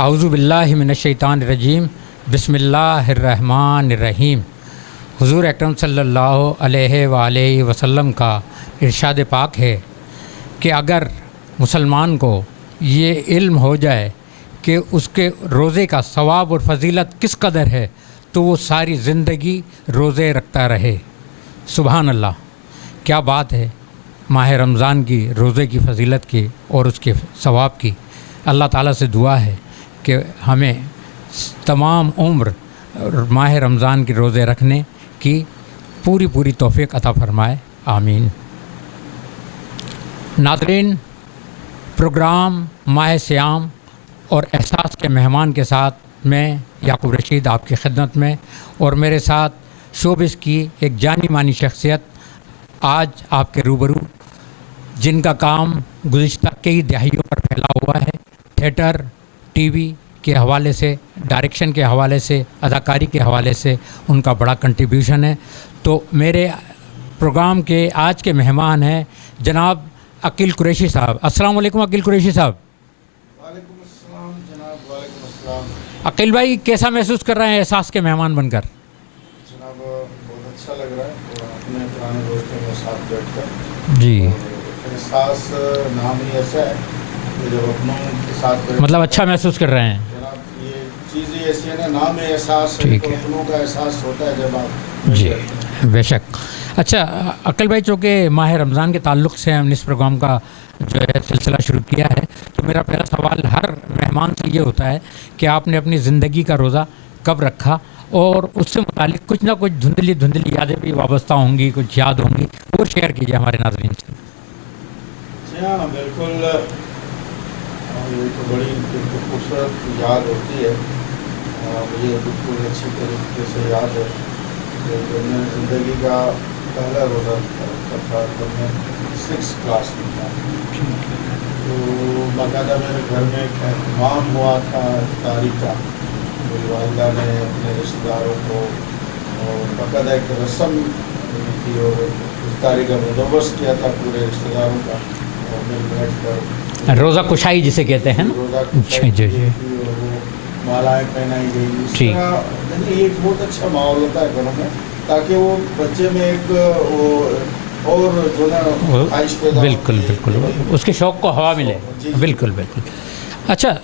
اعوذ باللہ من الشیطان الرجیم بسم اللہ الرحمن الرحیم۔ حضور اکرم صلی اللہ علیہ وآلہ وسلم کا ارشاد پاک ہے کہ اگر مسلمان کو یہ علم ہو جائے کہ اس کے روزے کا ثواب اور فضیلت کس قدر ہے تو وہ ساری زندگی روزے رکھتا رہے۔ سبحان اللہ، کیا بات ہے ماہ رمضان کی روزے کی فضیلت کی اور اس کے ثواب کی۔ اللہ تعالیٰ سے دعا ہے کہ ہمیں تمام عمر ماہ رمضان کے روزے رکھنے کی پوری توفیق عطا فرمائے، آمین۔ ناظرین، پروگرام ماہ سیام اور احساس کے مہمان کے ساتھ میں یعقوب رشید آپ کی خدمت میں، اور میرے ساتھ شوبز کی ایک جانی مانی شخصیت آج آپ کے روبرو، جن کا کام گزشتہ کئی دہائیوں پر پھیلا ہوا ہے، تھیٹر، ٹی وی کے حوالے سے، ڈائریکشن کے حوالے سے، اداکاری کے حوالے سے ان کا بڑا کنٹریبیوشن ہے۔ تو میرے پروگرام کے آج کے مہمان ہیں جناب عقیل قریشی صاحب۔ السلام علیکم عقیل قریشی صاحب۔ وعلیکم السلام جناب، وعلیکم السلام۔ عقیل بھائی، کیسا محسوس کر رہے ہیں احساس کے مہمان بن کر؟ جناب بہت اچھا لگ رہا ہے اپنے پرانے دوستوں کے ساتھ بیٹھ کر۔ جی، احساس نام ہی ایسا ہے کہ جب اپنوں کے ساتھ مطلب اچھا محسوس کر رہے ہیں؟ جناب یہ چیز ہی ایسی ہے نا، نام ہے احساس ہے، ٹھیک تو ہے۔ اپنوں کا احساس ہوتا ہے جب آپ جی بے شک۔ اچھا عقیل بھائی، چونکہ ماہ رمضان کے تعلق سے ہم نے اس پروگرام کا جو ہے سلسلہ شروع کیا ہے، تو میرا پہلا سوال ہر مہمان سے یہ ہوتا ہے کہ آپ نے اپنی زندگی کا روزہ کب رکھا، اور اس سے متعلق کچھ نہ کچھ دھندلی یادیں بھی وابستہ ہوں گی، کچھ یاد ہوں گی، وہ شیئر کیجیے ہمارے ناظرین سے۔ جی ہاں بالکل، یہ تو بڑی خوبصورت یاد ہوتی ہے، مجھے بالکل اچھی طریقے سے یاد ہے کہ جب میں زندگی کا پہلا روزہ رکھا تھا جب میں 6 کلاس میں تھا، تو باقاعدہ میرے گھر میں ایک اہتمام ہوا تھا افطاری کا۔ میری والدہ نے اپنے رشتہ داروں کو باقاعدہ ایک رسم کی اور افطاری کا بندوبست کیا تھا پورے رشتہ داروں کا، اور مل بیٹھ کر روزہ کشائی جسے کہتے ہیں نا۔ روزہ جی جی جی، اور وہ مالائیں پہنائی گئی، اس ٹھیک۔ طرح یعنی ایک بہت اچھا ماحول ہوتا ہے گھروں میں، تاکہ وہ بچے میں ایک اور جو نا خواہش پیدا بالکل ہوتی ہے بالکل کہ اس کے شوق کو ہوا ملے۔ جی، بالکل بالکل۔ اچھا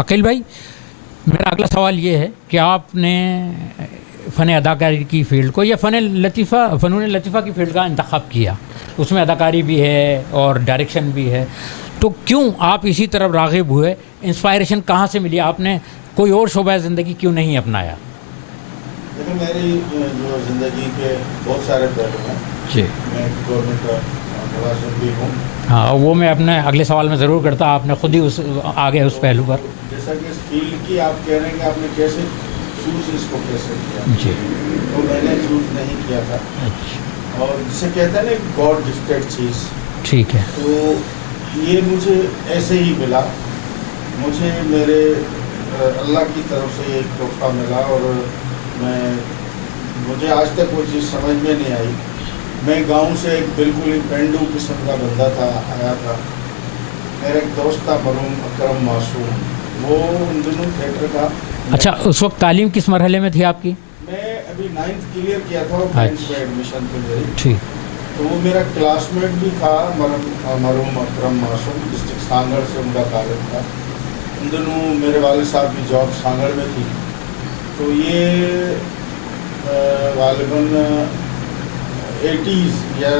عقیل بھائی، میرا اگلا سوال یہ ہے کہ آپ نے فن اداکاری کی فیلڈ کو یا فنون لطیفہ کی فیلڈ کا انتخاب کیا، اس میں اداکاری بھی ہے اور ڈائریکشن بھی ہے، تو کیوں آپ اسی طرف راغب ہوئے؟ انسپائریشن کہاں سے ملی؟ آپ نے کوئی اور شعبہ زندگی کیوں نہیں اپنایا؟ لیکن میری جو زندگی کے بہت سارے پہلو ہیں۔ جی میں گورنمنٹ کا ملازم بھی ہوں۔ ہاں، وہ میں اپنے اگلے سوال میں ضرور کرتا، آپ نے خود ہی آگے اس پہلو پر۔ جیسا کہ اس فیلڈ کی آپ کہہ رہے ہیں کہ آپ نے کیسے چوز اس کو کیسے کیا، جی تو میں نے چوز نہیں کیا تھا، اچھا، اور جسے کہتے ہیں نا گاڈ گفٹیڈ چیز، ٹھیک ہے۔ تو یہ مجھے ایسے ہی ملا، مجھے میرے اللہ کی طرف سے ایک تحفہ ملا، اور مجھے آج تک وہ چیز سمجھ میں نہیں آئی۔ میں گاؤں سے ایک بالکل ہی پینڈو قسم کا بندہ آیا تھا۔ میرا ایک دوست تھا مرحوم اکرم معصوم، وہ ان دنوں تھیٹر کا۔ اچھا، اس وقت تعلیم کس مرحلے میں تھی آپ کی؟ میں ابھی 9th کلیئر کیا تھا، اور 10th میں ایڈمیشن تھی میری، ٹھیک۔ تو وہ میرا کلاس میٹ بھی تھا مرحوم اکرم معصوم، ڈسٹرکٹ سانگڑ سے ان کا تعلق تھا۔ ان دنوں میرے والد صاحب کی جاب سانگڑ میں تھی، تو یہ غالباً 80s یا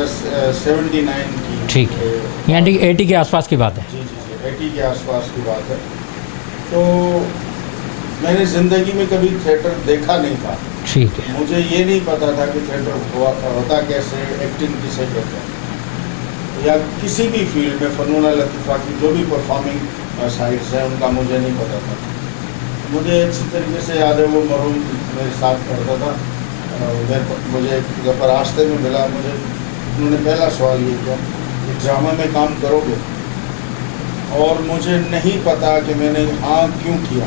79 کی، ٹھیک ہے، یعنی 80 کے آس پاس کی بات ہے۔ جی جی جی 80 کے آس پاس کی بات ہے۔ تو میں نے زندگی میں کبھی تھیٹر دیکھا نہیں تھا، ٹھیک ہے، مجھے یہ نہیں پتا تھا کہ تھیٹر ہوتا کیسے، ایکٹنگ کسے کہتے ہیں، یا کسی بھی فیلڈ میں فنون لطیفہ کی جو بھی پرفارمنگ سائٹس ہیں ان کا مجھے نہیں پتا تھا۔ مجھے اچھی طریقے سے یاد ہے وہ مرحوم میرے ساتھ پڑھتا تھا، مجھے جب راستے میں ملا، مجھے انہوں نے پہلا سوال یہ کیا کہ ڈرامہ میں کام کرو گے، اور مجھے نہیں پتا کہ میں نے ہاں کیوں کیا،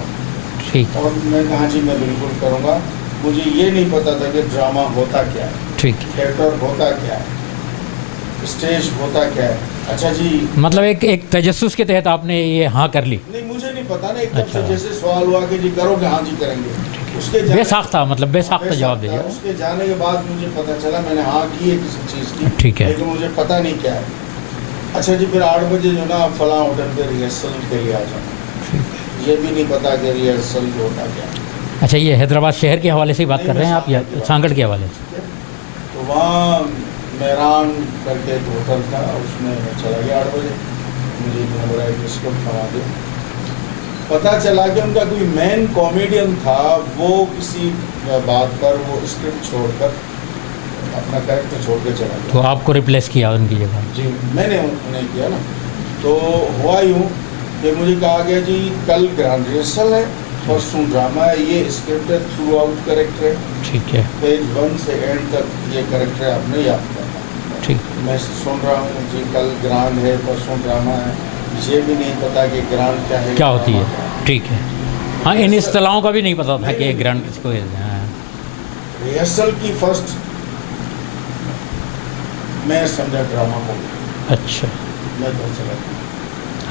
ٹھیک، اور میں کہا جی میں بالکل کروں گا۔ مجھے یہ نہیں پتا تھا کہ ڈرامہ ہوتا کیا ہے، ٹھیک، تھیٹر ہوتا کیا ہے، اسٹیج ہوتا کیا ہے۔ اچھا جی، مطلب ایک تجسس کے تحت آپ نے یہ ہاں کر لی؟ نہیں مجھے نہیں نہیں پتا نا، ایک دم سے جیسے سوال ہوا کہ جی کرو گے، ہاں جی کریں گے، اس کے بے ساختہ مطلب بے ساختہ جواب دیا. اس کے جانے کے بعد مجھے پتا چلا میں نے ہاں کی ہے کسی چیز کی، ٹھیک ہے. لیکن مجھے پتا نہیں کیا ہے. اچھا جی پھر 8 بجے جو نا فلاں ہوٹل پہ ریہرسل کے لیے آ جانا، یہ بھی نہیں پتا کہ ریہرسل جو ہوتا کیا. اچھا یہ حیدرآباد شہر کے حوالے سے ہی بات کر رہے ہیں آپ یا سانگڑ کے حوالے سے؟ تو وہاں مہران کر کے ایک ہوٹل تھا، اس میں چلا گیا 8 بجے. مجھے اتنا بڑا ایک اسکرپٹ کروا دیا. پتہ چلا کہ ان کا کوئی مین کامیڈین تھا، وہ کسی بات پر وہ اسکرپٹ چھوڑ کر اپنا کریکٹر چھوڑ کے چلا گیا. تو آپ کو ریپلیس کیا ان کی جگہ؟ جی میں نے انہیں کیا نا. تو ہوا یوں کہ مجھے کہا گیا جی کل گرانڈ ریہرسل ہے، پرسوں ڈرامہ ہے، یہ اسکرپٹ ہے، تھرو آؤٹ کریکٹر ہے، ٹھیک ہے. پیج 1 سے اینڈ تک یہ کریکٹر آپ نے یاد کرنا. ٹھیک. میں سن رہا ہوں جی کل گرانڈ ہے، پرسوں ڈرامہ ہے، یہ بھی نہیں پتا کہ گرانڈ کیا ہے، کیا ہوتی ہے. ٹھیک ہے. ہاں ان اصطلاحوں کا بھی نہیں پتا تھا کہ گرانڈ کس کو کہتے ہیں. ریہرسل کی فرسٹ میں سمجھا ڈرامہ ہو گیا. اچھا میں تو چلا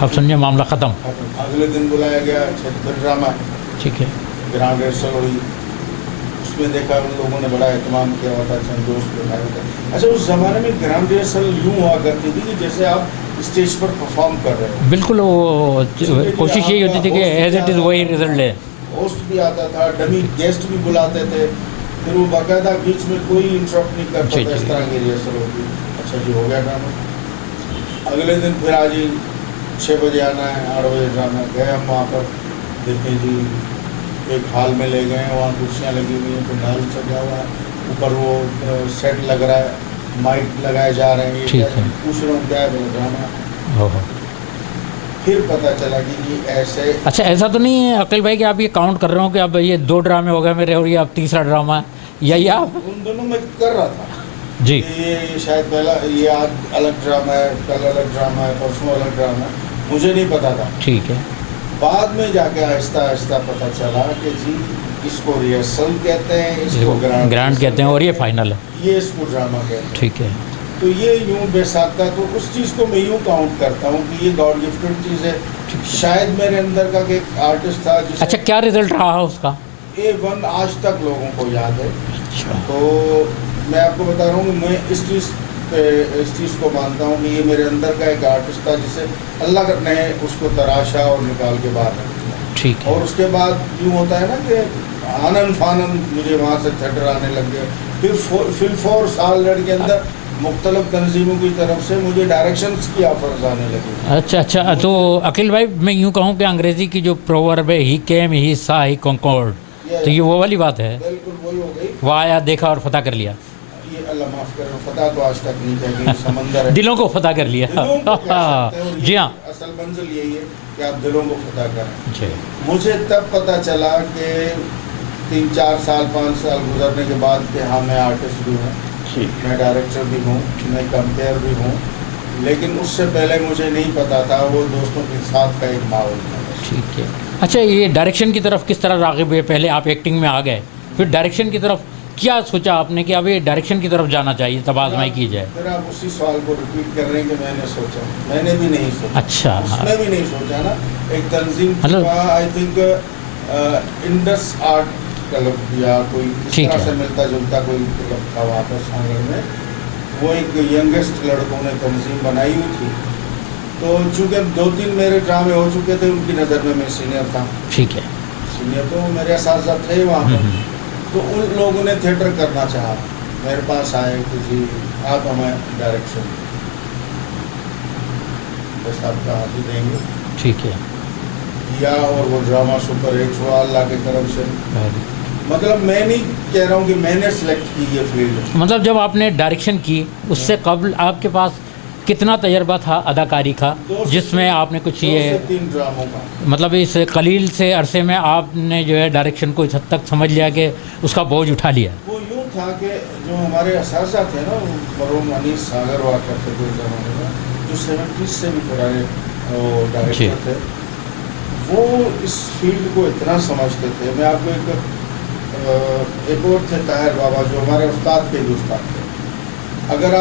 آپ سمجھے معاملہ ختم. اگلے دن بلایا گیا، اچھا پھر ڈرامہ ہے. ٹھیک ہے. گرانڈ ریہرسل ہوئی، اس میں دیکھا ان لوگوں نے بڑا اہتمام کیا ہوتا، چند دوست بٹھائے ہوتے. اچھا اس زمانے میں گرانڈ ریہرسل یوں ہوا کرتی تھی کہ جیسے آپ اسٹیج پر پرفارم کر رہے ہو. بالکل وہ کوشش یہی ہوتی تھی کہ ایز اٹ از وہی رزلٹ ہے. ہوسٹ بھی آتا تھا، ڈمی گیسٹ بھی بلاتے تھے، پھر وہ باقاعدہ بیچ میں کوئی انٹرپٹ نہیں کرتا تھا. اس طرح کی ریہرسل ہوتی. اچھا جی ہو گیا ڈرامہ. اگلے دن پھر آج 6 بجے آنا ہے، 8 بجے ڈرامہ. گئے ہم وہاں پر، دیکھیں جی ایک ہال میں لے گئے، وہاں کرسیاں لگی ہوئی ہیں، پنڈال سجا ہوا ہے، اوپر وہ سیٹ لگ رہا ہے، مائک لگائے جا رہے ہیں. یہ پوچھ رہا ہوں کیا ہے ڈرامہ. پھر پتہ چلا کہ یہ ایسے. اچھا ایسا تو نہیں ہے عقیل بھائی کہ آپ یہ کاؤنٹ کر رہے ہو کہ اب یہ 2 ڈرامے ہو گئے میرے اور یہ اب تیسرا ڈرامہ ہے، یا یہ آپ ان دونوں میں کر رہا تھا جی یہ شاید پہلا یہ آج الگ ڈرامہ ہے، کل الگ ڈرامہ ہے، پرسوں الگ ڈرامہ ہے، مجھے نہیں پتا تھا. ٹھیک ہے. بعد میں جا کے آہستہ آہستہ پتہ چلا کہ جی اس کو ریہرسل کہتے ہیں، اس کو گرانڈ کہتے ہیں، اور یہ فائنل ہے، یہ اس کو ڈرامہ کہتے ہیں. ٹھیک ہے. تو یہ یوں بے ساختہ. تو اس چیز کو میں یوں کاؤنٹ کرتا ہوں کہ یہ گاڈ گفٹڈ چیز ہے. شاید میرے اندر کا کہ ایک آرٹسٹ تھا جس. اچھا کیا رزلٹ رہا اس کا؟ A1 آج تک لوگوں کو یاد ہے. اچھا. تو میں آپ کو بتا رہا ہوں کہ میں اس چیز کو مانتا ہوں کہ یہ میرے اندر کا ایک آرٹسٹ تھا جسے اللہ نے اس کو تراشا اور نکال کے باہر رکھ دیا. ٹھیک. اور اس کے بعد یوں ہوتا ہے نا کہ آنن فانن مجھے وہاں سے تھیٹر آنے لگ گئے. پھر فل 4 سال لڑ کے اندر مختلف تنظیموں کی طرف سے مجھے ڈائریکشنز کی آفرز آنے لگے. اچھا تو عقیل بھائی میں یوں کہوں کہ انگریزی کی جو پروورب ہے ہی کیم ہی سا ہی کنکورڈ، تو یہ وہ والی بات ہے. بالکل وہی ہو گئی. وہ آیا دیکھا اور فتح کر لیا. یہ اللہ معاف کرے، فتح تو آج تک نہیں کہہ گئی، سمندر ہے. دلوں کو فتح کر لیا. جی ہاں اصل منزل یہی ہے کہ آپ دلوں کو فتح کریں. جی. مجھے تب پتہ چلا کہ 3-4 سال 5 سال گزرنے کے بعد کہ ہاں میں آرٹسٹ بھی ہوں، میں ڈائریکٹر بھی ہوں، میں کمپیئر بھی ہوں. لیکن اس سے پہلے مجھے نہیں پتا تھا، وہ دوستوں کے ساتھ کا ایک ماحول تھا. ٹھیک ہے. اچھا یہ ڈائریکشن کی طرف کس طرح راغب ہوئے؟ پہلے آپ ایکٹنگ میں آ گئے، پھر ڈائریکشن کی طرف کیا سوچا آپ نے کہ اب یہ ڈائریکشن کی طرف جانا چاہیے، تب آزمائی کی جائے؟ پھر آپ اسی سوال کو ریپیٹ کر رہے ہیں کہ میں نے سوچا. میں نے بھی نہیں سوچا. اچھا. اس نے بھی نہیں سوچا نا. ایک تنظیم مطلب I think Indus art club یا کوئی اس طرح سے ملتا جلتا کوئی کلب تھا وہاں پر سانگڑ میں. وہ ایک ینگسٹ لڑکوں نے تنظیم بنائی ہوئی تھی. تو چونکہ 2-3 میرے ڈرامے ہو چکے تھے، ان کی نظر میں سینئر تھا. ٹھیک ہے. سینئر تو میرے اساتذہ تھے وہاں پر. تو ان لوگوں نے تھیٹر کرنا چاہا، میرے پاس آئے کہ جی آپ ہمیں ڈائریکشن بس آپ کا ہاتھ ہی دیں گے. ٹھیک ہے. کیا اور وہ ڈرامہ سپر ہٹ ہوا اللہ کی طرف سے. مطلب میں نہیں کہہ رہا ہوں کہ میں نے سلیکٹ کی یہ فیلڈ. مطلب جب آپ نے ڈائریکشن کی اس سے قبل آپ کے پاس کتنا تجربہ تھا اداکاری کا، جس میں آپ نے کچھ یہ 2 سے 3 ڈراموں کا، مطلب اس قلیل سے عرصے میں آپ نے جو ہے ڈائریکشن کو اس حد تک سمجھ لیا کہ اس کا بوجھ اٹھا لیا؟ وہ یوں تھا کہ جو ہمارے اساتذہ تھے نا، مرحوم انیس ساگر ہوا کرتے تھے اس زمانے میں، جو 70s سے بھی پرانے وہ ڈائریکٹر تھے، وہ اس فیلڈ کو اتنا سمجھتے تھے. میں آپ کو ایک اور تھے طاہر بابا، جو ہمارے استاد کے بھی استاد تھے. اگر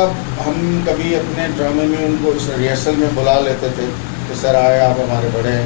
ہم کبھی اپنے ڈرامے میں ان کو اس ریہرسل میں بلا لیتے تھے کہ سر آئے آپ ہمارے بڑے ہیں،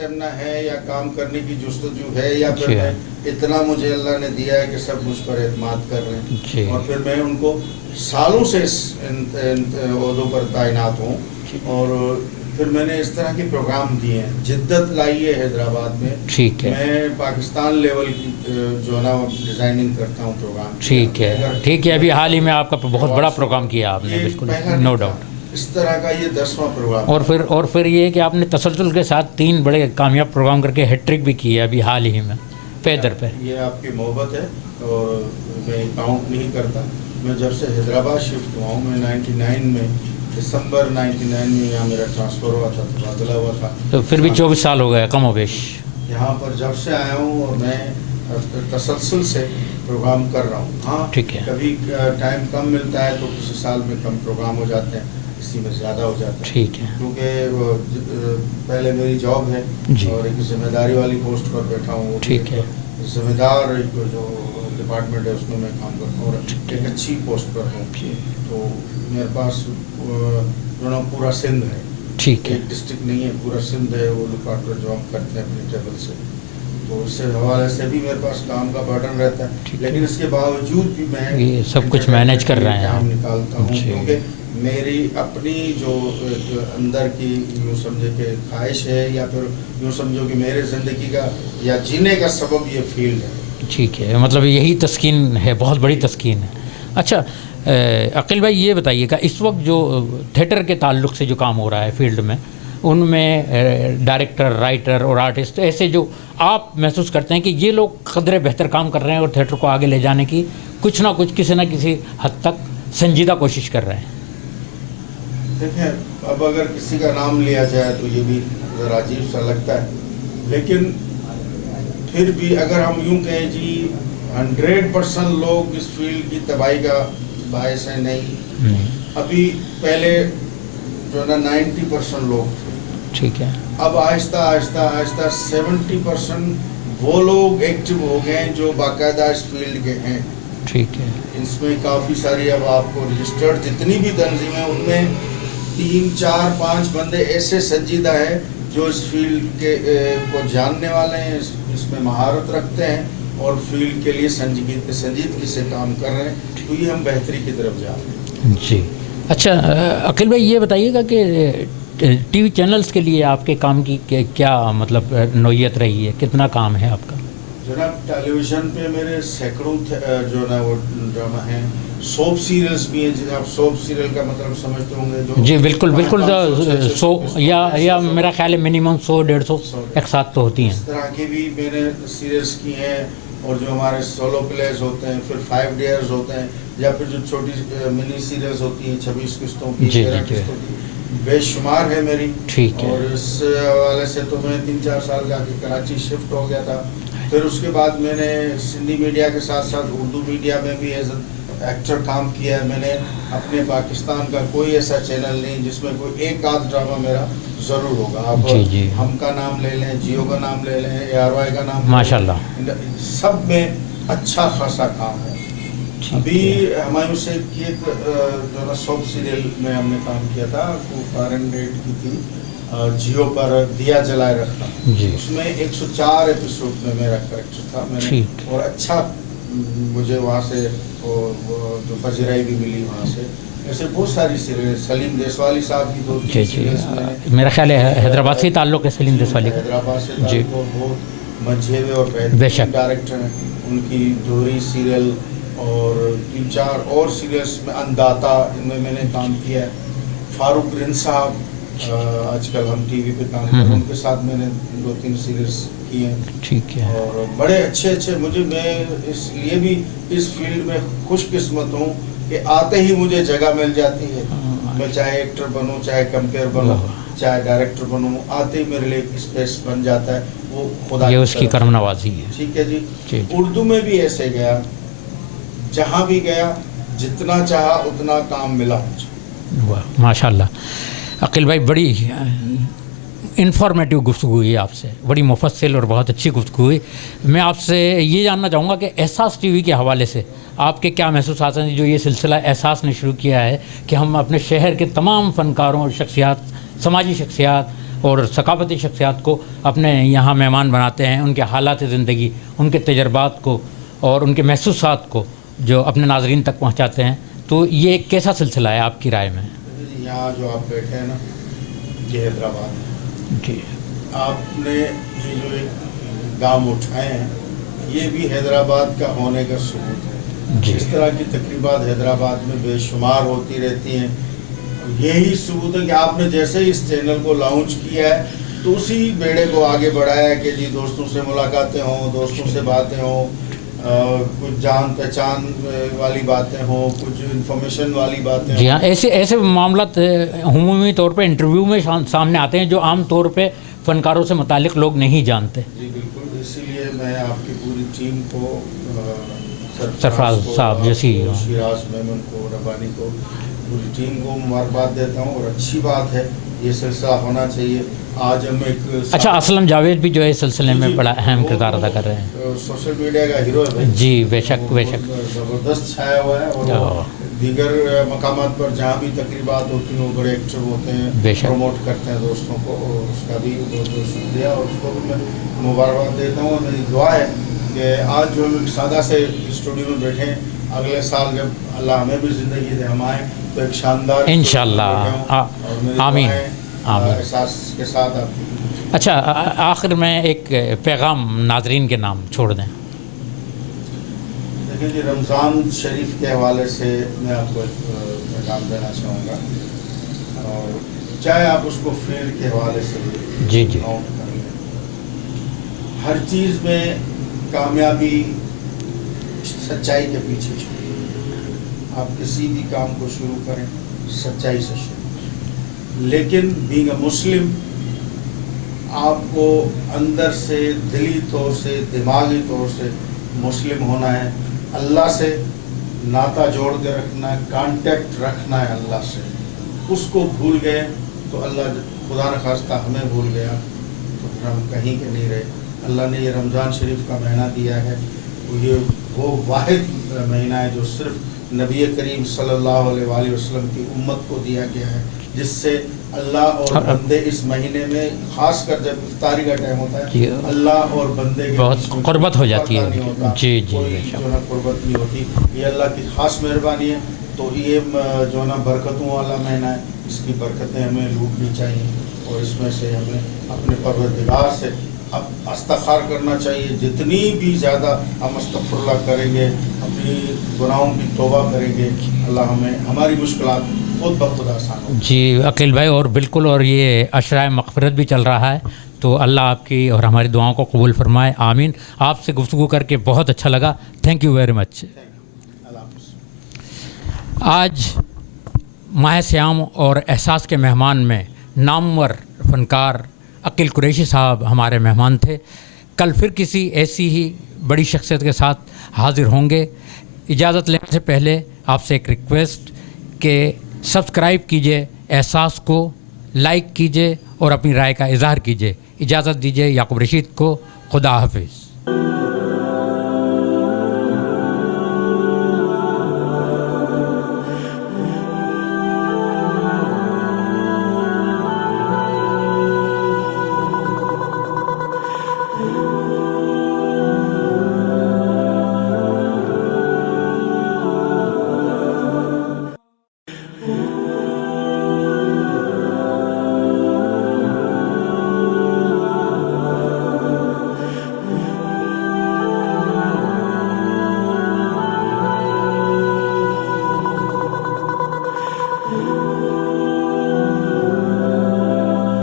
اسٹیمنا ہے یا کام کرنے کی جستجو ہے یا پھر میں اتنا مجھے اللہ نے دیا ہے کہ سب مجھ پر اعتماد کر رہے ہیں اور پھر میں ان کو سالوں سے اس عہدوں پر تعینات ہوں اور پھر میں نے اس طرح کے پروگرام دیے ہیں. جدت لائی ہے حیدرآباد میں. ٹھیک ہے. میں پاکستان لیول کی جو ہے نا ڈیزائننگ کرتا ہوں پروگرام. ٹھیک ہے ٹھیک ہے. ابھی حال ہی میں آپ کا بہت بڑا پروگرام کیا آپ نے. بالکل نو ڈاؤٹ. اس طرح کا یہ 10واں پروگرام. اور پھر یہ کہ آپ نے تسلسل کے ساتھ 3 بڑے کامیاب پروگرام کر کے ہیٹرک بھی کی ہے ابھی حال ہی میں پیدر پہ. یہ آپ کی محبت ہے اور میں کاؤنٹ نہیں کرتا. میں جب سے حیدرآباد شفٹ ہوا ہوں, میں 99 میں دسمبر 99 میں یہاں میرا ٹرانسفر ہوا تھا, تبادلہ ہوا تھا. تو پھر بھی 24 سال ہو گئے کم و بیش یہاں پر جب سے آیا ہوں اور میں تسلسل سے پروگرام کر رہا ہوں. ہاں ٹھیک ہے. کبھی ٹائم کم ملتا ہے تو کسی سال میں کم پروگرام ہو جاتے ہیں, اسی میں زیادہ ہو جاتا ہے. ٹھیک ہے. کیونکہ پہلے میری جاب ہے اور ایک ذمہ داری والی پوسٹ پر بیٹھا ہوں. ٹھیک ہے. ذمہ دار جو ڈپارٹمنٹ ہے اس میں کام کرتا ہوں اور ایک اچھی پوسٹ پر ہوں. تو میرے پاس جو نا پورا سندھ ہے. ٹھیک ہے. ایک ڈسٹرکٹ نہیں ہے, پورا سندھ ہے. وہ لک آفٹر جو ہم کرتے ہیں اپنے ٹیبل سے, تو اس سے حوالے سے بھی میرے پاس کام کا برڈن رہتا ہے. لیکن اس کے باوجود بھی میں سب کچھ مینیج کر رہے ہیں ٹائم نکالتا ہوں کیونکہ میری اپنی جو اندر کی یوں سمجھے کہ خواہش ہے یا پھر یوں سمجھو کہ میرے زندگی کا یا جینے کا سبب یہ فیلڈ ہے. ٹھیک ہے. مطلب یہی تسکین ہے, بہت بڑی تسکین ہے. اچھا عقیل بھائی یہ بتائیے گا اس وقت جو تھیٹر کے تعلق سے جو کام ہو رہا ہے فیلڈ میں, ان میں ڈائریکٹر, رائٹر اور آرٹسٹ ایسے جو آپ محسوس کرتے ہیں کہ یہ لوگ قدرے بہتر کام کر رہے ہیں اور تھیٹر کو آگے لے جانے کی کچھ نہ کچھ کسی نہ کسی حد تک سنجیدہ کوشش کر رہے ہیں. دیکھیں اب اگر کسی کا نام لیا جائے تو یہ بھی ذرا عجیب سا لگتا ہے, لیکن پھر بھی اگر ہم یوں کہیں جی 100% لوگ اس فیلڈ کی تباہی کا باعث ہے نہیں. ابھی پہلے جو نا 90% لوگ تھے. ٹھیک ہے. اب آہستہ آہستہ آہستہ 70% وہ لوگ ایکٹیو ہو گئے ہیں جو باقاعدہ اس فیلڈ کے ہیں. ٹھیک ہے. اس میں کافی ساری اب آپ کو رجسٹرڈ جتنی بھی تنظیمیں ان میں 3 4 5 بندے ایسے سنجیدہ ہیں جو اس فیلڈ کے کو جاننے والے ہیں, اس میں مہارت رکھتے ہیں اور فیلڈ کے لیے سنجیدگی سے کام کر رہے ہیں. تو یہ ہم بہتری کی طرف جا رہے ہیں. جی. اچھا عقیل بھائی یہ بتائیے گا کہ ٹی وی چینلز کے لیے آپ کے کام کی کیا مطلب نوعیت رہی ہے, کتنا کام ہے آپ کا؟ جناب ٹیلی ویژن پہ میرے سینکڑوں جو نا وہ ڈرامہ ہیں. سوپ سیریلز بھی ہیں, جنہیں آپ سوپ سیریل کا مطلب سمجھتے ہوں گے جو جی بالکل 100 یا میرا خیال ہے منیمم 100-150 ایک ساتھ تو ہوتی ہیں. اس طرح کی بھی میں نے سیریلز کی ہیں. اور جو ہمارے سولو پلیز ہوتے ہیں, پھر 5 ڈیئرز ہوتے ہیں, یا پھر جو چھوٹی منی سیریلز ہوتی ہیں 26 قسطوں کی, 13 قسطوں کی, بے شمار ہے میری. ٹھیک ہے. اور اس حوالے سے تو میں 3-4 سال جا کے کراچی شفٹ ہو گیا تھا. پھر اس کے بعد میں نے سندھی میڈیا کے ساتھ ساتھ اردو میڈیا میں بھی ایز ایکٹر کام کیا ہے. میں نے اپنے پاکستان کا کوئی ایسا چینل نہیں جس میں کوئی ایک آدھ ڈرامہ میرا ضرور ہوگا. آپ ہم کا نام لے لیں, جیو کا نام لے لیں, ARY کا نام, ماشاء اللہ سب میں اچھا خاصا کام ہے. ابھی ہمایوں سے کی ایک جو نا سوپ سیریل میں ہم نے کام کیا تھا, وہ فارنڈیٹ کی تھی, جیو پر دیا جلائے رکھنا. اس میں 104 ایپیسوڈ میں میرا کریکٹر تھا. میں نے اور اچھا مجھے وہاں سے جو پذیرائی بھی ملی وہاں سے. ایسے بہت ساری سیریل, سلیم دیسوالی صاحب کی 2-3 سیریلز میں میرا خیال ہے حیدرآباد سے تعلق ہے سلیم دیسوالی کا. حیدرآباد سے تعلق بہت منجھے ہوئے اور بہترین ڈائریکٹر ہیں. ان کی دوہری سیریل اور 3-4 اور سیریلز میں انداتا, ان میں نے کام کیا ہے. فاروق رن صاحب آج کل ہم ٹی وی پہ کام کر رہے ہیں, ان کے ساتھ میں نے 2-3 سیریلز کی ہیں. ٹھیک ہے. اور بڑے اچھے میں اس لیے بھی اس فیلڈ میں خوش قسمت ہوں کہ آتے ہی مجھے جگہ مل جاتی ہے. میں چاہے ایکٹر بنوں, چاہے کمپیئر بنوں, چاہے ڈائریکٹر بنوں, آتے ہی میرے لیے اسپیس بن جاتا ہے. وہ خدا یہ اس کی کرم نوازی ہے. ٹھیک ہے جی. اردو میں بھی ایسے گیا, جہاں بھی گیا جتنا چاہا اتنا کام ملا مجھے. واہ ماشاء اللہ. عقیل بھائی بڑی انفارمیٹیو گفتگو ہوئی آپ سے, بڑی مفصل اور بہت اچھی گفتگو ہوئی. میں آپ سے یہ جاننا چاہوں گا کہ احساس ٹی وی کے حوالے سے آپ کے کیا محسوسات ہیں جو یہ سلسلہ احساس نے شروع کیا ہے کہ ہم اپنے شہر کے تمام فنکاروں اور شخصیات, سماجی شخصیات اور ثقافتی شخصیات کو اپنے یہاں مہمان بناتے ہیں، ان کے حالات زندگی، ان کے تجربات کو اور ان کے محسوسات کو جو اپنے ناظرین تک پہنچاتے ہیں. تو یہ ایک کیسا سلسلہ ہے آپ کی رائے میں؟ یہاں جو آپ بیٹھے ہیں نا، یہ حیدرآباد ہے. جی. آپ نے یہ جو ایک گام اٹھائے ہیں، یہ بھی حیدرآباد کا ہونے کا ثبوت ہے. جی. اس طرح کی تقریبات حیدرآباد میں بے شمار ہوتی رہتی ہیں. یہی ثبوت ہے کہ آپ نے جیسے ہی اس چینل کو لانچ کیا ہے تو اسی بیڑے کو آگے بڑھایا ہے کہ جی دوستوں سے ملاقاتیں ہوں، دوستوں سے باتیں ہوں، کچھ جان پہچان والی باتیں ہوں، کچھ انفارمیشن والی باتیں. جی ہاں، ایسے معاملات عمومی طور پہ انٹرویو میں سامنے آتے ہیں جو عام طور پہ فنکاروں سے متعلق لوگ نہیں جانتے. جی بالکل. اسی لیے میں آپ کی پوری ٹیم کو، سرفراز صاحب جیسی، شیراز میمن کو، ربانی کو، پوری ٹیم کو مبارکباد دیتا ہوں. اور اچھی بات ہے، یہ سلسلہ ہونا چاہیے. آج ہم ایک اچھا، اسلم جاوید بھی جو ہے اس سلسلے میں بڑا اہم کردار ادا کر رہے ہیں. سوشل میڈیا کا ہیرو ہے بھائی. جی بے شک بے شک. زبردست چھایا ہوا ہے. اور دیگر مقامات پر جہاں بھی تقریبات ہوتی ہیں وہ بڑے ایکٹیو ہوتے ہیں، پروموٹ کرتے ہیں دوستوں کو. اور اس کا بھی بہت بہت شکریہ اور اس کو بھی میں مبارکباد دیتا ہوں. میری دعا ہے کہ آج جو ہم سادہ سے اسٹوڈیو میں بیٹھے ہیں، اگلے سال جب اللہ ہمیں بھی زندگی دے ہم آئیں تو ایک شاندار انشاءاللہ. آمین آمین. احساس کے ساتھ آپ. اچھا، آخر میں ایک پیغام ناظرین کے نام چھوڑ دیں. دیکھیں جی، رمضان شریف کے حوالے سے میں آپ کو ایک پیغام دینا چاہوں گا، اور چاہے آپ اس کو فیل کے حوالے سے جی نوٹ کر لیں. ہر چیز میں کامیابی سچائی کے پیچھے چھپی. آپ کسی بھی کام کو شروع کریں سچائی سے شروع کریں. لیکن بینگ اے مسلم، آپ کو اندر سے، دلی طور سے، دماغی طور سے مسلم ہونا ہے. اللہ سے ناطہ جوڑ کے رکھنا ہے، کانٹیکٹ رکھنا ہے اللہ سے. اس کو بھول گئے تو اللہ، خدا نخواستہ ہمیں بھول گیا تو پھر ہم کہیں کے نہیں رہے. اللہ نے یہ رمضان شریف کا مہینہ دیا ہے، وہ واحد مہینہ ہے جو صرف نبی کریم صلی اللہ علیہ وآلہ وسلم کی امت کو دیا گیا ہے، جس سے اللہ اور بندے اس مہینے میں، خاص کر جب افطاری کا ٹائم ہوتا ہے، اللہ اور بندے کے بہت قربت ہو جاتی ہے. جی جی، کوئی جو ہے قربت نہیں ہوتی. یہ اللہ کی خاص مہربانی ہے. تو یہ جو ہے نا برکتوں والا مہینہ ہے. اس کی برکتیں ہمیں لوٹنی چاہیے اور اس میں سے ہمیں اپنے پروردگار سے اب استغفار کرنا چاہیے. جتنی بھی زیادہ ہم استغفر اللہ کریں گے، اپنی گناہوں کی توبہ کریں گے، اللہ ہمیں ہماری مشکلات خود بخود آسان ہو. جی عقیل بھائی، اور بالکل، اور یہ عشرۂ مغفرت بھی چل رہا ہے، تو اللہ آپ کی اور ہماری دعاؤں کو قبول فرمائے. آمین. آپ سے گفتگو کر کے بہت اچھا لگا. Thank you very much. آج ماہ سیام اور احساس کے مہمان میں نامور فنکار عقیل قریشی صاحب ہمارے مہمان تھے. کل پھر کسی ایسی ہی بڑی شخصیت کے ساتھ حاضر ہوں گے. اجازت لینے سے پہلے آپ سے ایک ریکویسٹ کہ سبسکرائب کیجئے احساس کو، لائک کیجئے اور اپنی رائے کا اظہار کیجئے. اجازت دیجئے یعقوب رشید کو. خدا حافظ.